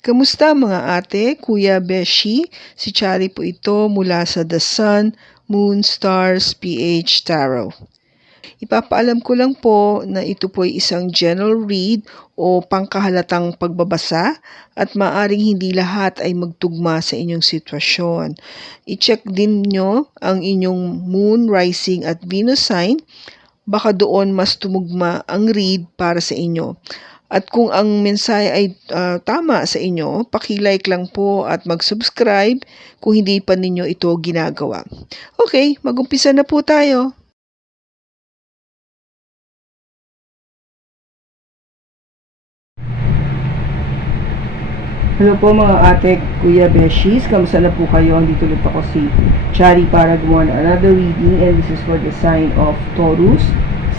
Kamusta mga ate, kuya, beshi? Si Chari po ito mula sa The Sun, Moon, Stars, PH Tarot. Ipapaalam ko lang po na ito po ay isang general read o pangkahalatang pagbabasa at maaring hindi lahat ay magtugma sa inyong sitwasyon. I-check din nyo ang inyong Moon, Rising at Venus sign. Baka doon mas tumugma ang read para sa inyo. At kung ang mensahe ay tama sa inyo, paki-like lang po at mag-subscribe kung hindi pa ninyo ito ginagawa. Okay, mag-umpisa na po tayo. Hello po mga ate, kuya, beshis. Kamusta na po kayo? Andito ulit ako si Chari para gumawa ng another reading, and this is for the sign of Taurus,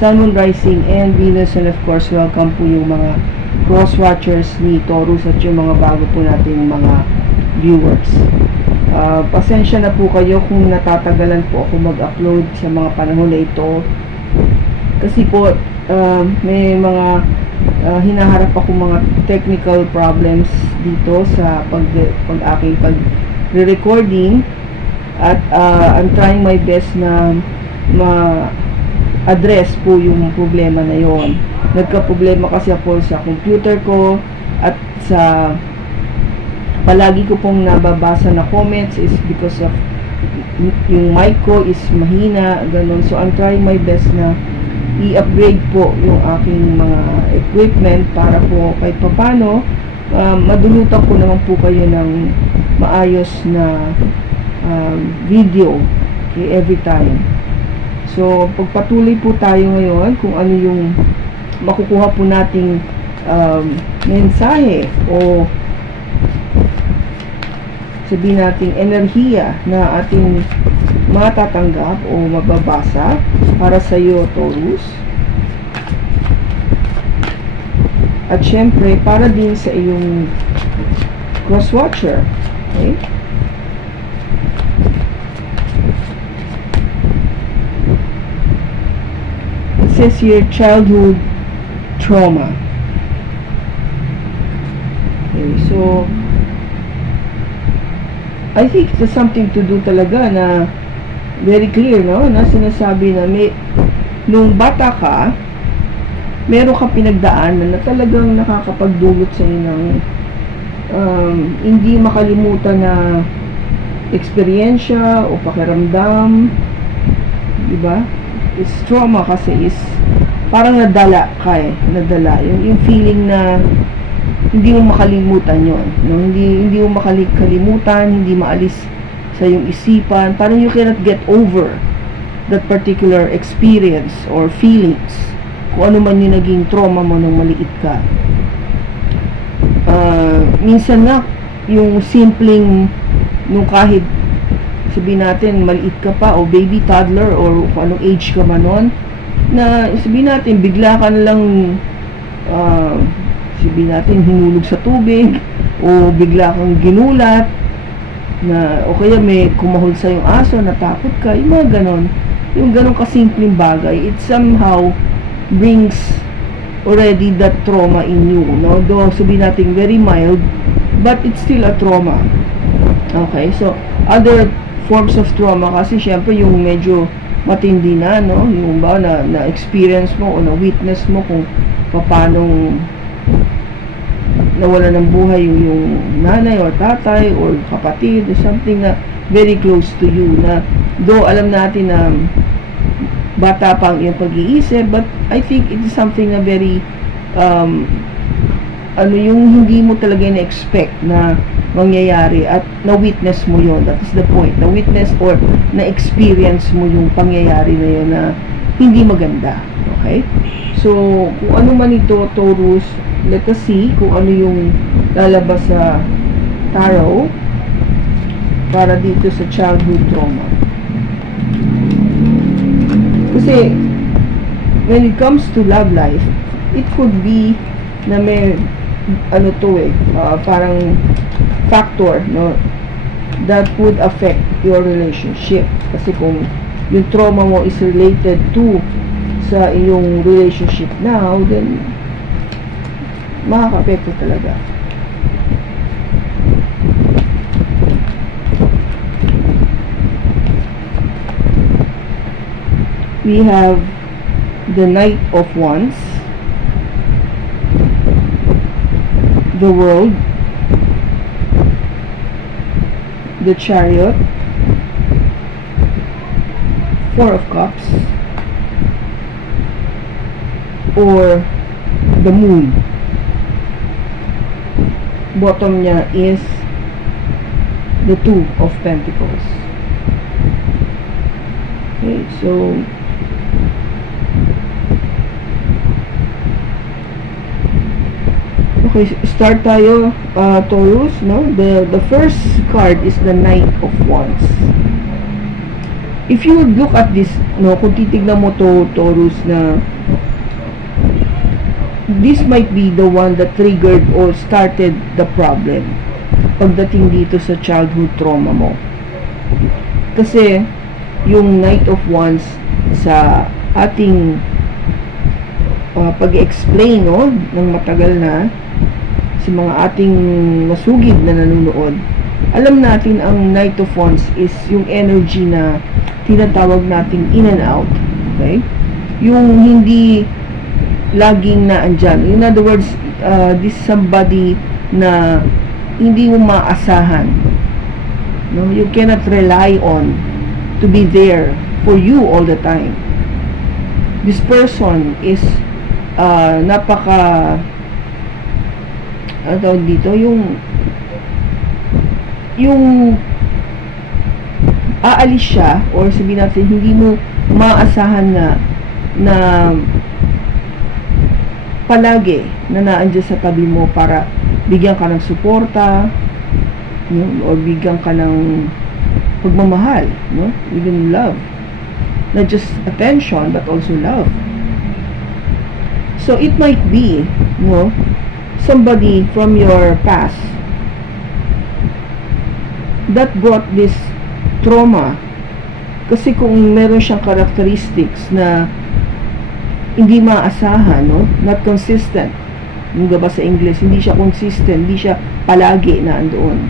Sun, Moon, Rising, and Venus. And of course, welcome po yung mga cross-watchers ni Taurus at yung mga bago po nating mga viewers. Pasensya na po kayo kung natatagalan po ako mag-upload sa mga panahon na ito. Kasi po, may mga hinaharap ako mga technical problems dito sa aking pag-recording, at I'm trying my best na ma-address po yung problema na yon. Nagka-problema kasi ako sa computer ko, at sa palagi ko pong nababasa na comments is because of yung mic ko is mahina, ganun. So I'm trying my best na i-upgrade po yung aking mga equipment para po kahit papano madulutan ko naman po kayo ng maayos na video, okay, every time. So pagpatuloy po tayo ngayon kung ano yung makukuha po nating mensahe o sabihin nating enerhiya na ating matatanggap o mababasa para sa iyo, Taurus. At syempre, para din sa iyong cross-watcher. Okay? It says here, childhood trauma. Okay, so I think it's something to do talaga na very clear, no? Na sinasabi na nung bata ka, meron kang pinagdaanan na talagang nakakapagdulot sa iyo ng hindi makalimutan na eksperyensya o pakiramdam, diba? It's trauma kasi is parang nadala ka nadala. Yung feeling na hindi mo makalimutan yon, no? Hindi mo makalimutan, hindi maalis sa iyong isipan. Parang you cannot get over that particular experience or feelings, kung ano man yung naging trauma mo nung maliit ka. Minsan nga yung simpleng nung kahit sabihin natin maliit ka pa o baby, toddler, or kung anong age ka man nun, na sabihin natin bigla ka na lang sabihin natin hinulog sa tubig, o bigla kang ginulat na, o kaya may kumahol sa yung aso, natakot ka, yung mga ganon. Yung ganon kasimpleng bagay, it somehow brings already that trauma in you, no? Though sabihin natin very mild, but it's still a trauma. Okay, so other forms of trauma kasi syempre yung medyo matindi na, no? Yung ba na experience mo o na witness mo kung paano nawala ng buhay yung nanay or tatay or kapatid or something na very close to you, na though alam natin na bata pang yung pag-iisip, but I think it is something na very yung hindi mo talaga na-expect na mangyayari at na-witness mo yon. That is the point, na-witness or na-experience mo yung pangyayari na yun na hindi maganda. Okay? So, kung ano man ito, Taurus, let us see kung ano yung lalabas sa tarot para dito sa childhood trauma. Kasi when it comes to love life, it could be na may parang factor, no, that would affect your relationship. Kasi kung yung trauma mo is related to sa iyong relationship now, then makaka-apekto talaga. we have the Knight of Wands, the World, the Chariot, Four of Cups, or the Moon. Bottom niya is the Two of Pentacles. Okay, so okay, start tayo, Taurus, no? The first card is the Knight of Wands. If you would look at this, no, kung titignan mo to, Taurus, na this might be the one that triggered or started the problem pagdating dito sa childhood trauma mo. Kasi yung Knight of Wands sa ating pag-explain, no, ng matagal na sa mga ating masugid na nanonood, alam natin ang Knight of Wands is yung energy na tinatawag nating in and out. Okay? Yung hindi laging na andyan. In other words, this somebody na hindi mo maasahan. No? You cannot rely on to be there for you all the time. This person is napaka ano tawag dito, yung aalis siya, or sabihin natin hindi mo maasahan na palagi na naandyan sa tabi mo para bigyan ka ng suporta, no? Or bigyan ka ng pagmamahal, no? Even love, not just attention but also love. So it might be, no, somebody from your past that brought this trauma. Kasi kung meron siyang characteristics na hindi maasahan, no, not consistent, yung ba sa English, hindi siya consistent, hindi siya palagi na andoon,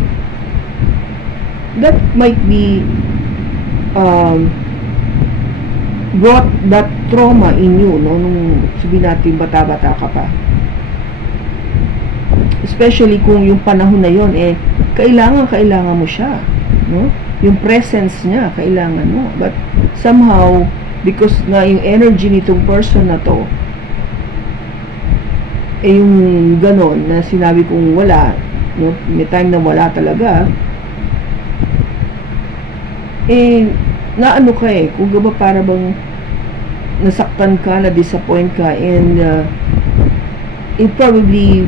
that might be brought that trauma in you, no, nung sabihin natin bata-bata ka pa. Especially kung yung panahon na yon kailangan mo siya, no? Yung presence niya kailangan mo, but somehow because nga yung energy nitong person na to yung ganon na sinabi kong wala, no? May time na wala talaga, naano ka kung gaba para bang nasaktan ka, na disappoint ka, and it probably,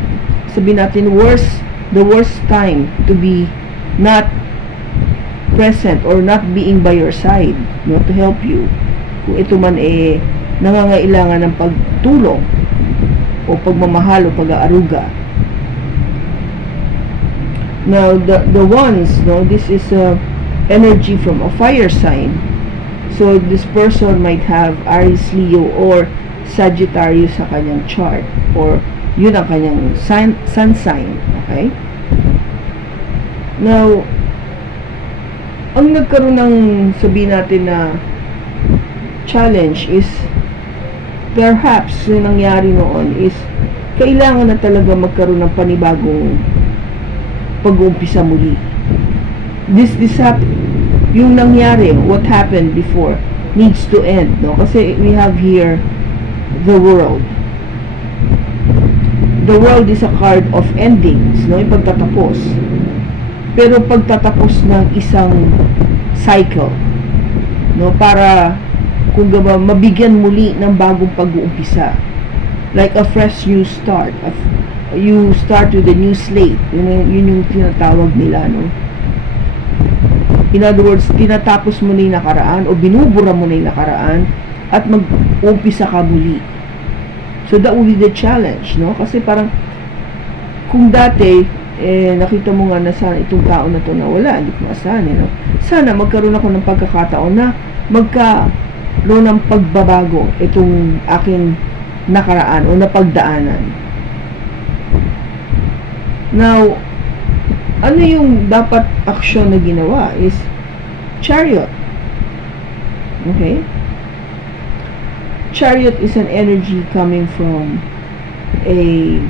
sabihin natin, the worst time to be not present or not being by your side, no, to help you. Kung ito man nangangailangan ng pagtulong o pagmamahal o pag-aaruga. Now the ones, no, this is energy from a fire sign. So this person might have Aries, Leo, or Sagittarius sa kanyang chart, or yun ang kanyang sun sign. Okay? Now, ang nagkaroon ng, sabihin natin na challenge is perhaps yung nangyari noon is kailangan na talaga magkaroon ng panibagong pag-uumpisa muli. This yung nangyari, what happened before needs to end, no? Kasi we have here the World. The World is a card of endings, no? Yung pagtatapos. Pero pagtatapos ng isang cycle, no? Para kung gaba mabigyan muli ng bagong pag-uumpisa, like a fresh new start. You start with a new slate. Yun yung tinatawag nila, no? In other words, tinatapos mo na yung nakaraan o binubura mo na yung nakaraan at mag-umpisa ka muli. So that will be the challenge, no? Kasi parang kung dati nakita mo nga na sana itong tao na to nawala, hindi ko maasahan, no? Sana magkaroon ako ng pagkakataon na magkaroon ng pagbabago itong aking nakaraan o napagdaanan. Now, ano yung dapat aksyon na ginawa is Chariot. Okay? Chariot is an energy coming from a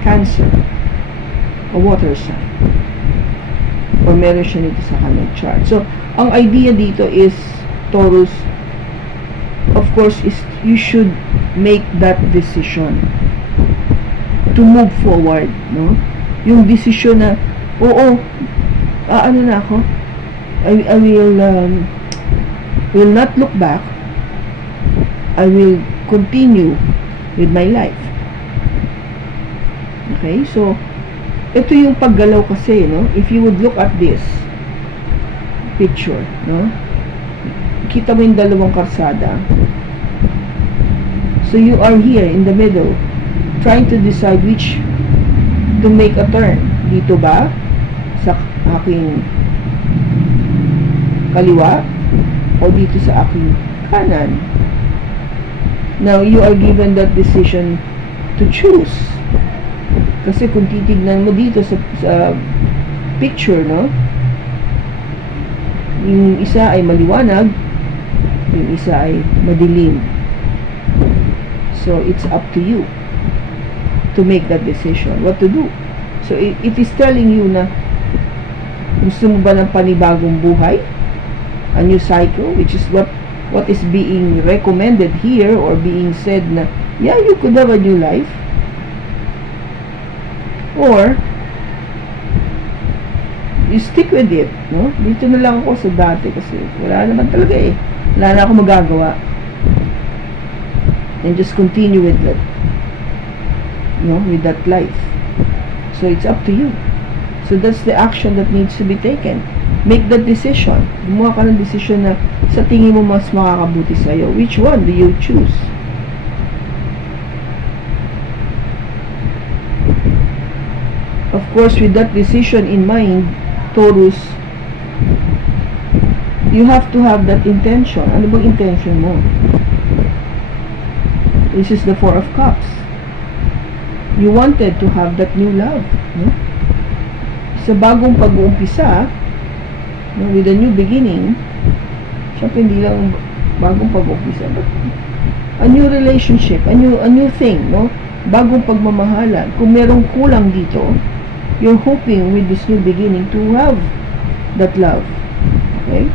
Cancer, a water sign, or meron siya nito sa kanyang chart. So, ang idea dito is, Taurus, of course, is you should make that decision to move forward, no? Yung decision na, oo, ano na ako, I will not look back. I will continue with my life. Okay, so ito yung paggalaw kasi, no? If you would look at this picture, no? Kita mo yung dalawang karsada. So you are here in the middle, trying to decide which to make a turn. Dito ba sa aking kaliwa o dito sa aking kanan? Now you are given that decision to choose. Kasi kung titignan mo dito sa picture, no? Yung isa ay maliwanag, yung isa ay madilim. So it's up to you to make that decision, what to do. So it is telling you na gusto mo ba ng panibagong buhay, a new cycle, which is what is being recommended here, or being said na, yeah, you could have a new life. Or you stick with it, no? Dito na lang ako sa dati kasi wala naman talaga eh. Wala na ako magagawa. And just continue with that, no? With that life. So it's up to you. So that's the action that needs to be taken. Make that decision. Gumawa ka ng decision na sa tingin mo mas makakabuti sa'yo. Which one do you choose? Of course, with that decision in mind, Taurus, you have to have that intention. Ano bang intention mo? This is the Four of Cups. You wanted to have that new love, no? Sa bagong pag-uumpisa, no, with a new beginning, syempre hindi lang bagong pag-uumpisa, but a new relationship, a new thing, no? Bagong pagmamahalan. Kung merong kulang dito, you're hoping with this new beginning to have that love. Okay?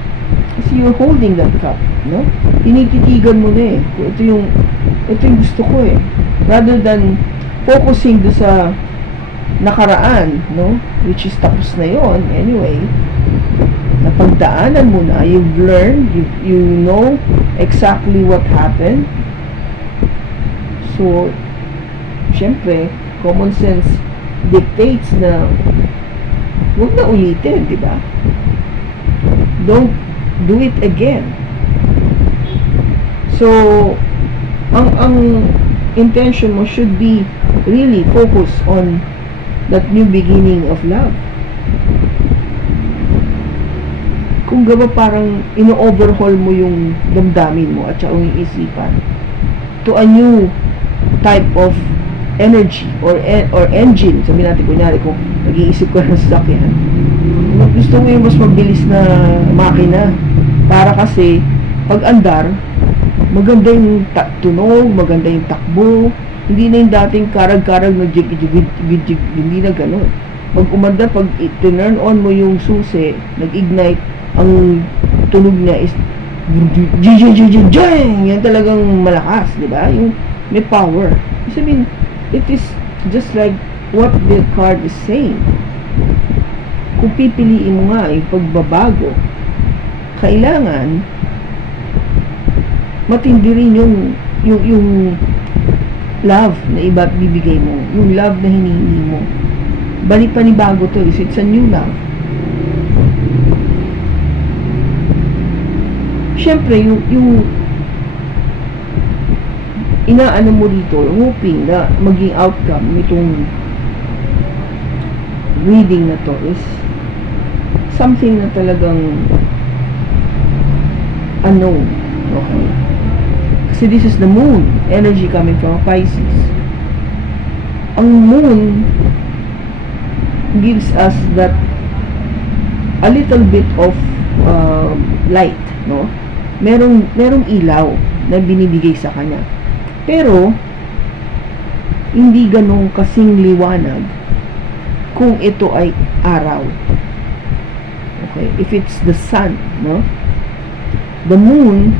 Kasi you're holding that cup, no? Tinititigan mo na eh. Ito yung gusto ko eh. Rather than focusing do sa nakaraan, no? Which is tapos na yon anyway. Napagdaanan mo na, you've learned, you know exactly what happened. So, syempre, common sense dictates na huwag na ulitin, di ba? Don't do it again. So, ang intention mo should be really focus on that new beginning of love. Kung gaba parang ino-overhaul mo yung damdamin mo at saka yung isipan to a new type of energy or engine. Sabihin natin, kunyari, kung nag-iisip ko ng sasakyan, gusto mo yung mas mabilis na makina para kasi pag andar, maganda yung tunog, maganda yung takbo, hindi na yung dating karag-karag na jig-jig, hindi na ganun. Pag umandar, pag turn on mo yung susi, nag-ignite, ang tunog niya is jing, yan talagang malakas, di ba? Yung may power. I mean, it is just like what the card is saying. Kung pipiliin mo nga yung pagbabago, kailangan matindi rin yung love na iba bibigay mo, yung love na hinihingi mo. Balik panibago to, it's a new love. Siyempre, yung inaano mo dito, hoping na maging outcome nitong reading na to is something na talagang unknown. Okay? Kasi this is the moon, energy coming from Pisces. Ang moon gives us that a little bit of light, no? merong ilaw na binibigay sa kanya. Pero, hindi ganong kasing liwanag kung ito ay araw. Okay? If it's the sun, no? The moon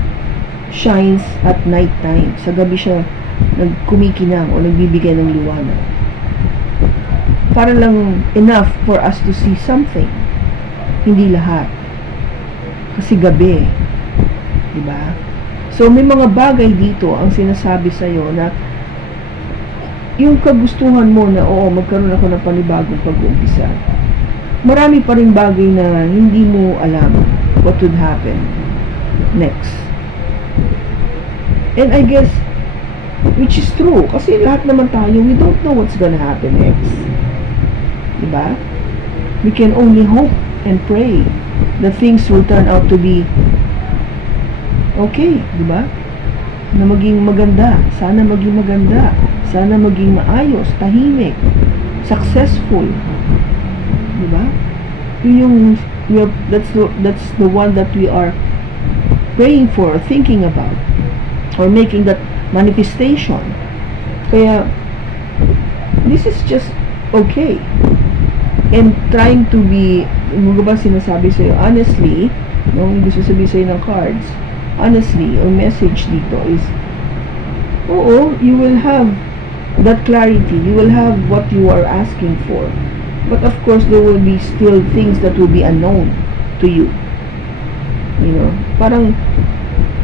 shines at night time. Sa gabi siya nagkumikinang o nagbibigay ng liwanag. Para lang enough for us to see something. Hindi lahat. Kasi gabi. Diba? So, may mga bagay dito ang sinasabi sa'yo na yung kagustuhan mo na, oo, magkaroon ako ng panibagong pag-uumpisa. Marami pa rin bagay na hindi mo alam what would happen next. And I guess, which is true, kasi lahat naman tayo, we don't know what's gonna happen next. Diba? We can only hope and pray that things will turn out to be okay, di ba? Na maging maganda, sana maging maganda, sana maging maayos, tahimik, successful, di ba? Yun yung that's the one that we are praying for, thinking about, or making that manifestation. Kaya this is just okay, and trying to be, mga ba sinasabi sa'yo, honestly, no, hindi sasabihin sa'yo ng cards, honestly, or message dito is, oo, you will have that clarity, you will have what you are asking for, but of course there will be still things that will be unknown to you, you know, parang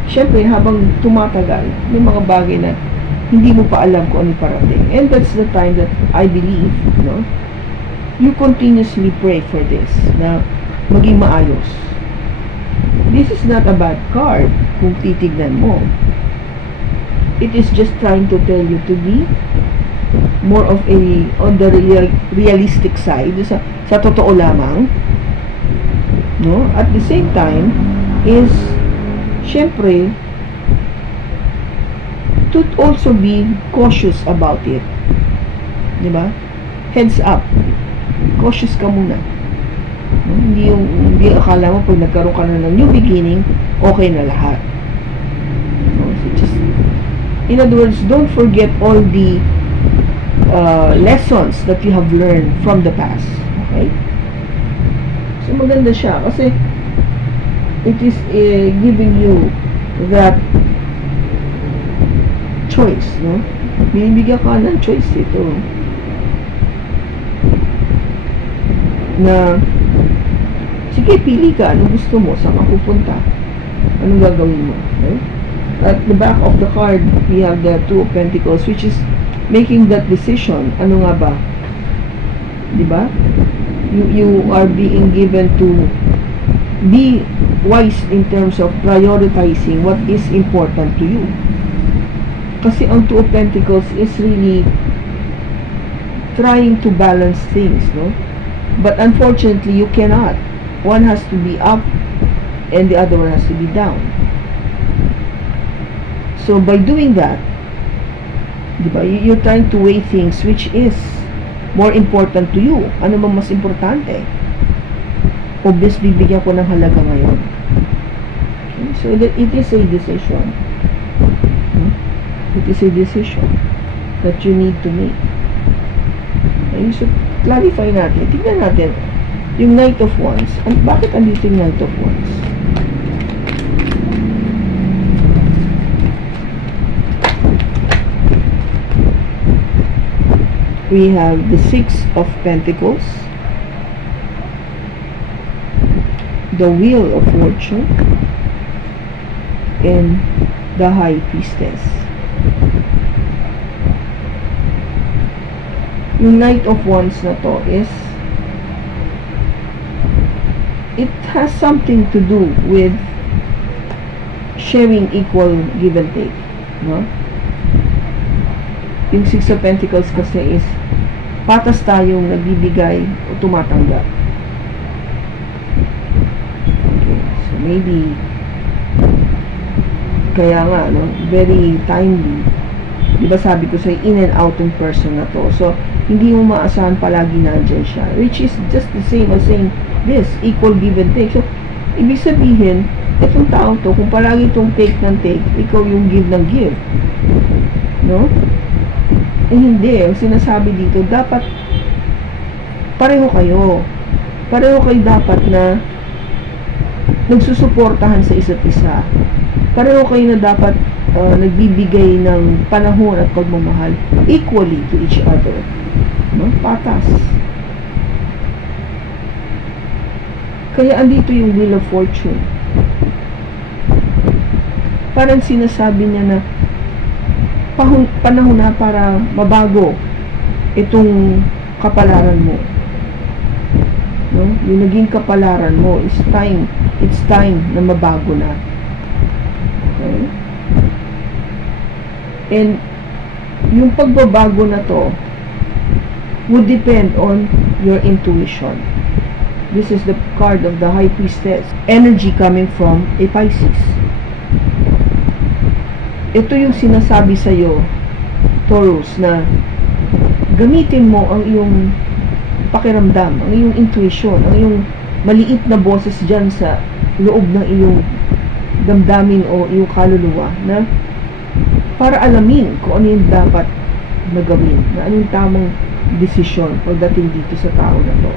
syempre habang tumatagal may mga bagay na hindi mo pa alam kung ano parating, and that's the time that I believe, no, you continuously pray for this na maging maayos. This is not a bad card kung titignan mo. It is just trying to tell you to be more of a on the realistic side, sa totoo lamang, no? At the same time is syempre to also be cautious about it. 'Di ba? Heads up. Cautious ka muna. No? Hindi akala mo pag nagkaroon ka na ng new beginning, okay na lahat. No? So just, in other words, don't forget all the lessons that you have learned from the past. Okay? So maganda siya kasi it is giving you that choice, no? Binibigyan ka ng choice ito na sige, pili ka, ano gusto mo, saan ka pupunta, anong gagawin mo, okay? At the back of the card we have the Two of Pentacles, which is making that decision. Ano nga ba, di ba? You are being given to be wise in terms of prioritizing what is important to you, kasi ang Two of Pentacles is really trying to balance things, no? But unfortunately, you cannot. One has to be up and the other one has to be down. So by doing that, diba, you're trying to weigh things which is more important to you. Ano bang mas importante? Obvious, bibigyan ko ng halaga ngayon. Okay? So that it is a decision. It is a decision that you need to make. Okay? So clarify natin, tignan natin yung Knight of Wands. Bakit andito yung Knight of Wands? We have the Six of Pentacles, the Wheel of Fortune, and the High Priestess. Yung Knight of Wands na to is, it has something to do with sharing equal give and take, no? Yung Six of Pentacles kasi is patas tayong nagbibigay o tumatanggap. Okay, so maybe kaya nga, no, very timely. Diba sabi ko sa in and out ng person na to, so hindi mo maasahan palagi nandyan siya, which is just the same as saying this, equal give and take. So ibig sabihin, Itong tao to, kung palagi itong take ng take, ikaw yung give ng give. No? Eh hindi. Ang sinasabi dito, dapat pareho kayo. Pareho kayo dapat na nagsusuportahan sa isa't isa. Pareho kayo na dapat nagbibigay ng panahon at pagmamahal equally to each other. No? Patas. Kaya andito yung Wheel of Fortune. Parang sinasabi niya na panahon na para mabago itong kapalaran mo. No? Yung naging kapalaran mo is time. It's time na mabago na. Okay? And yung pagbabago na to would depend on your intuition. This is the card of the High Priestess. Energy coming from a Pisces. Ito yung sinasabi sa'yo, Taurus, na gamitin mo ang iyong pakiramdam, ang iyong intuition, ang iyong maliit na boses dyan sa loob ng iyong damdamin o iyong kaluluwa na para alamin kung ano yung dapat na gawin, na anong tamang desisyon pagdating dito sa tao na to.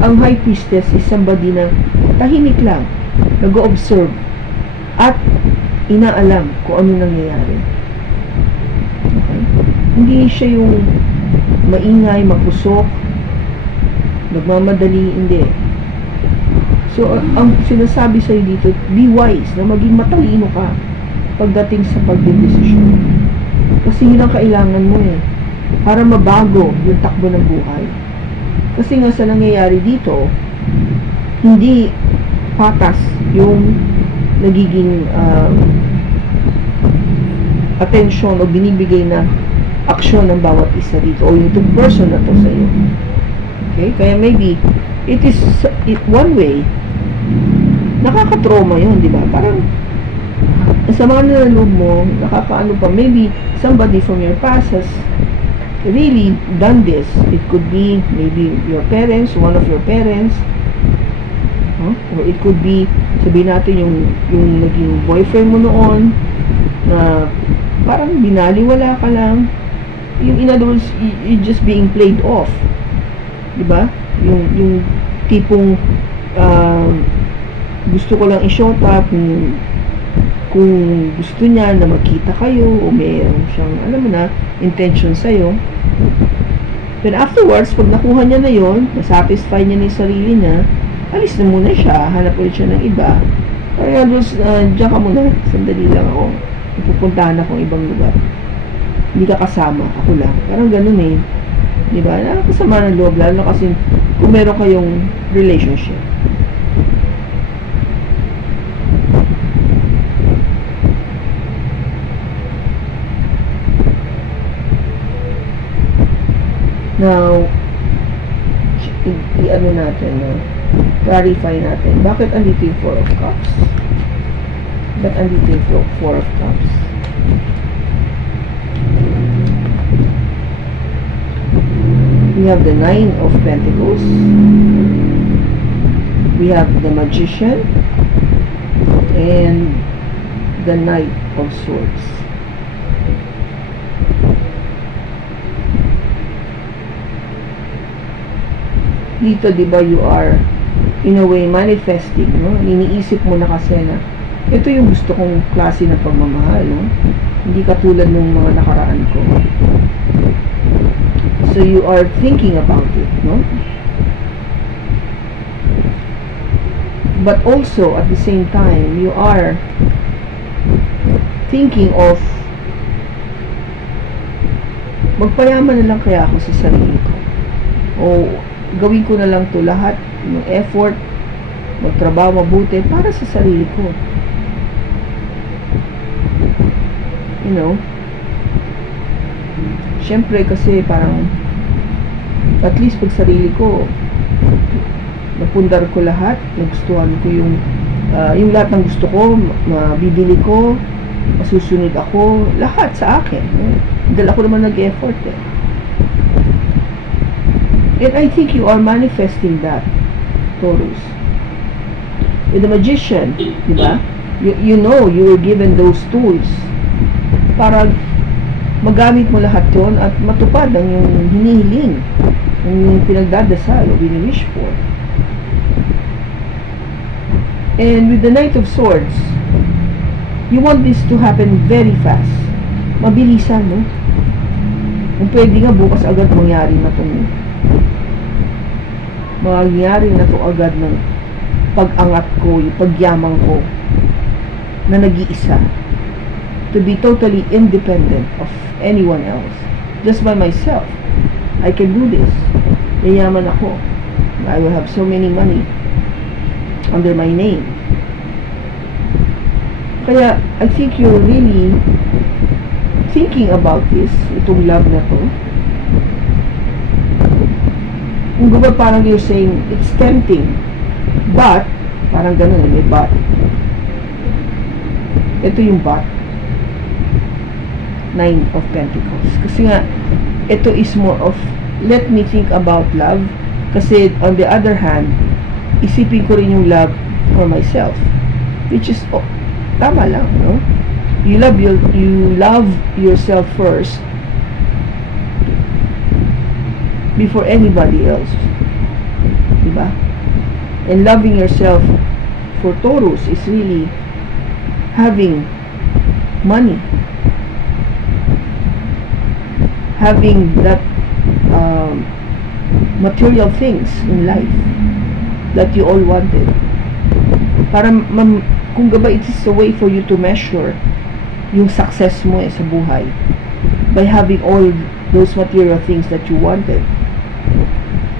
Ang High Priestess is somebody na tahimik lang, nag-o-observe at inaalam kung ano nangyayari. Okay? Hindi siya yung maingay, mapusok, nagmamadali, hindi. So, ang sinasabi sa'yo dito, be wise, na maging matalino ka pagdating sa pagdedesisyon. Kasi yun ang kailangan mo para mabago yung takbo ng buhay. Kasi nga sa nangyayari dito, hindi patas yung nagiging attention o binibigay na aksyon ng bawat isa dito o yung person na to sa iyo. Okay? Kaya maybe it is one way nakaka-trauma yun, di ba? Parang sama na ng loob mo, nakakaano pa, maybe somebody from your past has really done this. It could be maybe your parents, one of your parents, or it could be, sabihin natin yung naging boyfriend mo noon na parang binaliwala ka lang. In other words, you're just being played off. Diba? Yung tipong gusto ko lang i-shota kung gusto niya na magkita kayo o mayroon siyang, alam mo na, intention sa'yo. But afterwards, pag nakuha niya na yon, nasatisfy niya na yung sarili niya, alis na muna siya, hanap ulit siya ng iba. Kaya diyan ka muna, sandali lang ako. Pupuntahan akong ibang lugar. Hindi ka kasama, ako lang. Parang ganun Diba? Nakakasama ng loob, lalo na kasi kung meron kayong relationship. Now, i-ano natin, clarify natin. Bakit andito yung Four of Cups? Bakit andito yung Four of Cups? We have the Nine of Pentacles. We have the Magician. And the Knight of Swords. Dito, di ba, you are in a way manifesting, no? Iniisip mo na kasi na ito yung gusto kong klase ng pagmamahal, no? Hindi katulad ng mga nakaraan ko. So you are thinking about it, no? But also at the same time, you are thinking of magpayaman na lang kaya ako sa sarili ko. O gawin ko na lang to lahat, yung effort, magtrabaho mabuti para sa sarili ko. You know? Siyempre kasi parang at least pag sarili ko napundar ko lahat, nagustuhan ko yung lahat ng gusto ko, mabibili ko, masusunod ako, lahat sa akin. Dahil ako naman nag-effort And I think you are manifesting that, Taurus. with a magician, di ba? You know, you were given those tools para magamit mo lahat yon at matupad ang yung hinihiling, ang yung pinagdadasal o wini-wish for. And with the Knight of Swords, you want this to happen very fast. Mabilisan, no? Kung pwede nga bukas agad mangyari na itong agad ng pag-angat ko, yung pagyamang ko na nag-iisa, to be totally independent of anyone else, just by myself. I can do this. Yayaman ako. I will have so many money under my name. Kaya I think you're really thinking about this, itong love na to. Kung ba parang you're saying it's tempting, but parang ganun, may but. Ito yung but. 9 of Pentacles. Kasi nga, ito is more of, let me think about love. Kasi, on the other hand, isipin ko rin yung love for myself. Which is, oh, tama lang, no? You love yourself first before anybody else. Diba? And loving yourself for Taurus is really having money, having that material things in life that you all wanted. Para kung gaba, it is a way for you to measure yung success mo sa buhay by having all those material things that you wanted.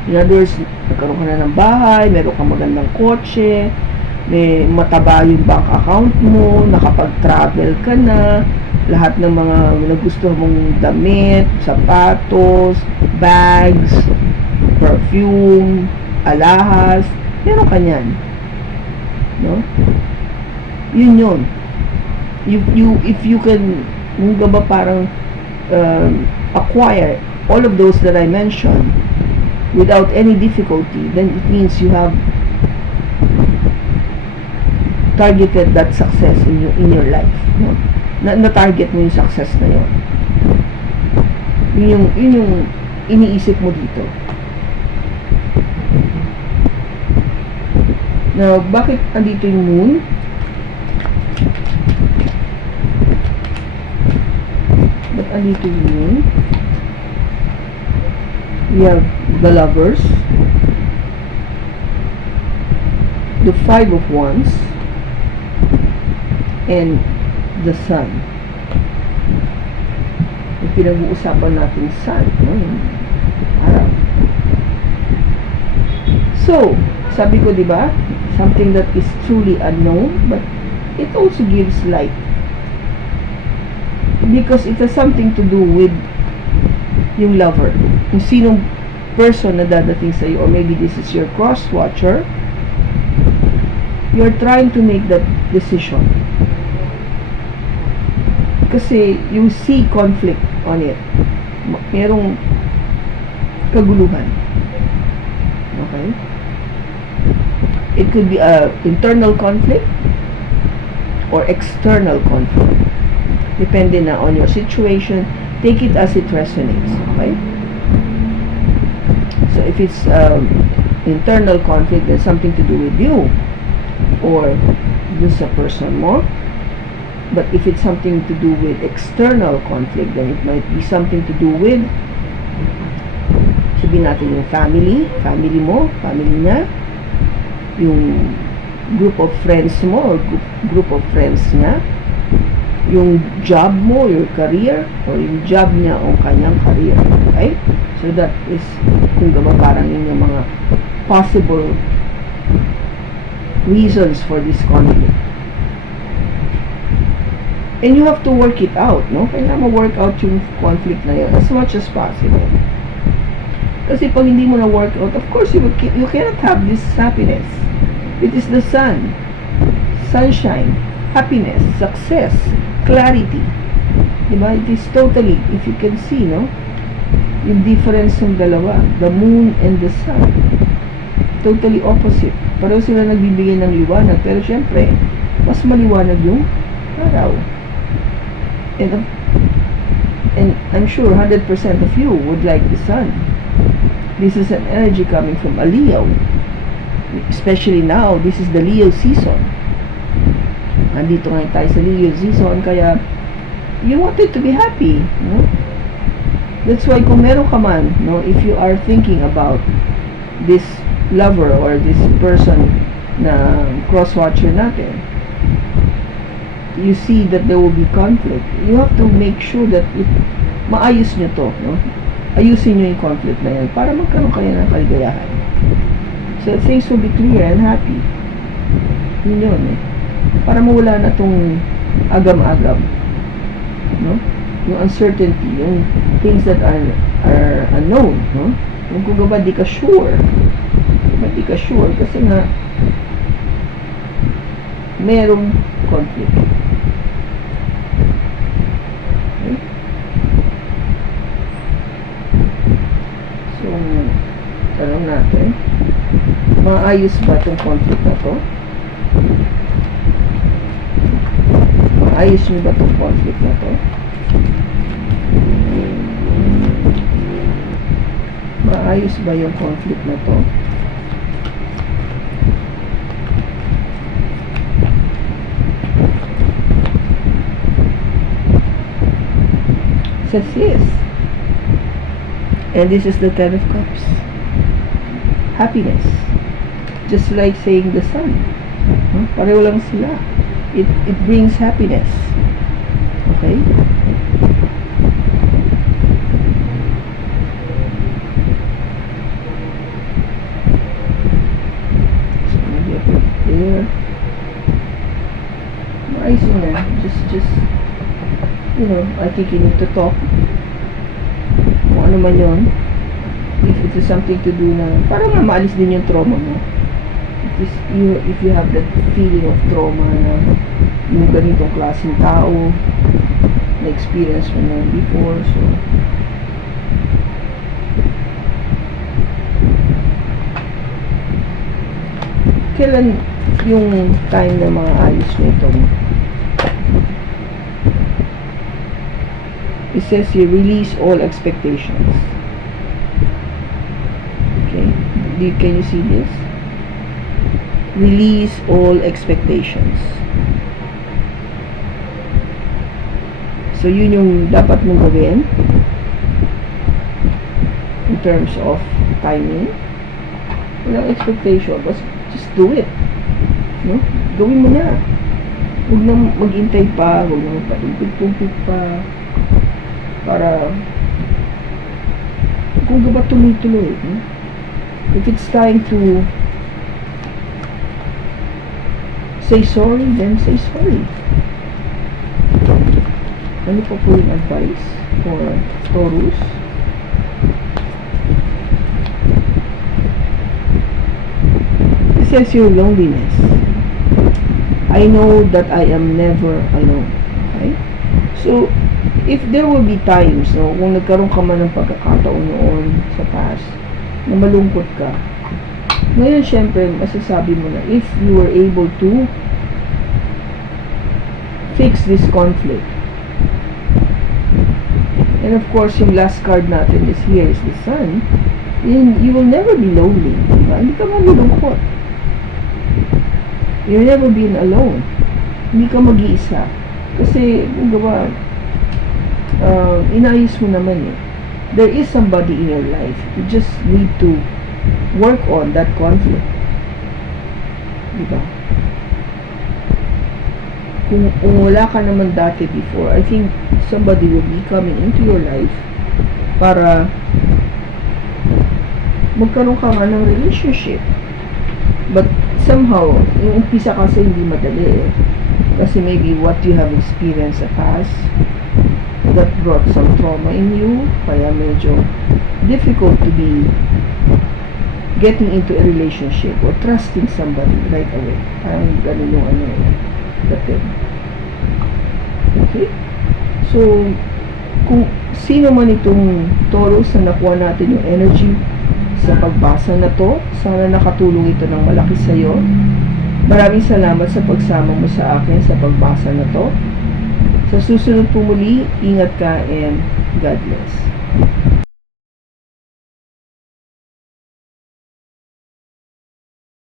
In other words, nagkaroon ka na ng bahay, meron kang magandang kotse, may mataba yung bank account mo, nakapag-travel ka na, lahat ng mga nagustuhan mong damit, sapatos, bags, perfume, alahas, meron ka niyan. No? Yun. If you can, kung ba parang acquire all of those that I mentioned without any difficulty, then it means you have targeted that success in your life, no? Na-target mo yung success na yun. Yun yung iniisip mo dito. Now, bakit andito yung moon? Ba't andito yung moon? We have the Lovers, the Five of Wands, and the Sun. Yung pinag-uusapan natin Sun, no? Yung araw. So, sabi ko, diba, something that is truly unknown, but it also gives light. Because it has something to do with yung lover. Yung sinong person na dadating sa'yo, or maybe this is your cross-watcher, you're trying to make that decision. Kasi you see conflict on it. Merong kaguluhan. Okay? It could be a internal conflict or external conflict. Depende na on your situation. Take it as it resonates. Okay? So if it's internal conflict, then something to do with you or just a person mo. But if it's something to do with external conflict, then it might be something to do with, sabihin natin yung family mo, family niya, yung group of friends mo or group of friends niya, yung job mo, your career, or yung job niya o kanyang career. Okay? So that is, kung gaba parang yung mga possible reasons for this conflict. And you have to work it out, no? Kailangan mo work out yung conflict na yun as much as possible. Kasi pag hindi mo na work out, of course, you cannot have this happiness. It is the sun, sunshine, happiness, success, clarity. Diba? It is totally, if you can see, no? Yung difference ng dalawa, the moon and the sun. totally opposite. Pareho sila nagbibigay ng liwanag, pero syempre, mas maliwanag yung araw. And I'm sure 100% of you would like the sun. This is an energy coming from a Leo. Especially now, this is the Leo season. Nandito ngayon tayo sa Leo season, kaya you wanted to be happy, no? That's why kung meron ka man, no, if you are thinking about this lover or this person na cross-watcher natin, you see that there will be conflict. You have to make sure that maayos nyo to, no? Ayusin nyo yung conflict na yan para magkaroon kayo ng kaligayahan. So things will be clear and happy. Yun yun eh. Para mawala na tong agam-agam, no? Yung uncertainty, yung things that are unknown, no? Yung kung ba di ka sure, kasi nga merong conflict. Okay? So, tanong natin, maayos ba itong conflict na to? Maayos nyo ba itong conflict na to? Maayos ba yung conflict na to? Says yes. And this is the Ten of Cups. Happiness. Just like saying the sun. Pareho lang sila. It brings happiness. Okay? So maybe I put it there. Maayos yun na. Just you know, I think you need to talk. Kung ano man yun. If it is something to do na, parang nga maalis din yung trauma mo. If you have that feeling of trauma na yung ganitong klaseng tao na experience mo na before, so kailan yung time na mga ayos na ito? It says you release all expectations. Okay, can you see this? Release all expectations. So yun yung dapat mong gawin in terms of timing. Walang expectation, just do it, no? Gawin mo na. Huwag na maghintay pa, huwag na magpatumpik-tumpik pa para kung ba tuloy-tuloy, no? If it's time to say sorry, then say sorry. Ano po yung advice for Taurus? It says your loneliness. I know that I am never alone. Okay? So, if there will be times, no, kung nagkaroon ka man ng pagkakataon noon sa past, na malungkot ka, ngayon, syempre, masasabi mo na, if you were able to fix this conflict, and of course, yung last card natin is here is the Sun, then you will never be lonely. Diba? Hindi ka malulungkot. You're never being alone. Hindi ka mag-iisa. Kasi, kung gawa, inayos mo naman eh. There is somebody in your life. You just need to work on that conflict. Diba? Kung wala ka naman dati before, I think somebody will be coming into your life para magkaroon ka nga ng relationship. But somehow, yung umpisa kasi hindi madali eh. Kasi maybe what you have experienced sa past that brought some trauma in you, kaya medyo difficult to be getting into a relationship or trusting somebody right away. Parang ganun yung ano dating. Okay? So, kung sino man itong Taurus na nakuha natin yung energy sa pagbasa na to. Sana nakatulong ito ng malaki sa iyo. Maraming salamat sa pagsama mo sa akin sa pagbasa na to. Sa susunod po muli, ingat ka and God bless.